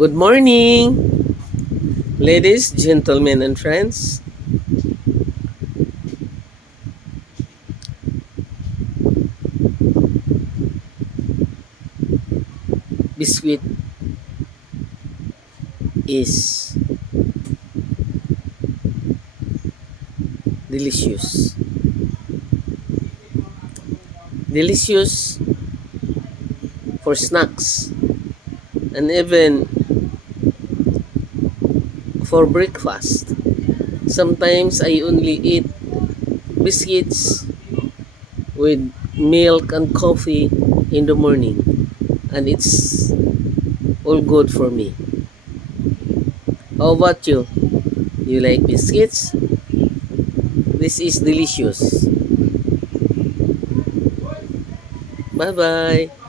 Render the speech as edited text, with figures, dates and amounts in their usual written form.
Good morning, ladies, gentlemen, and friends. Biscuit is delicious. Delicious for snacks and even for breakfast. Sometimes I only eat biscuits with milk and coffee in the morning, and it's all good for me. How about you? You like biscuits? This is delicious. Bye bye.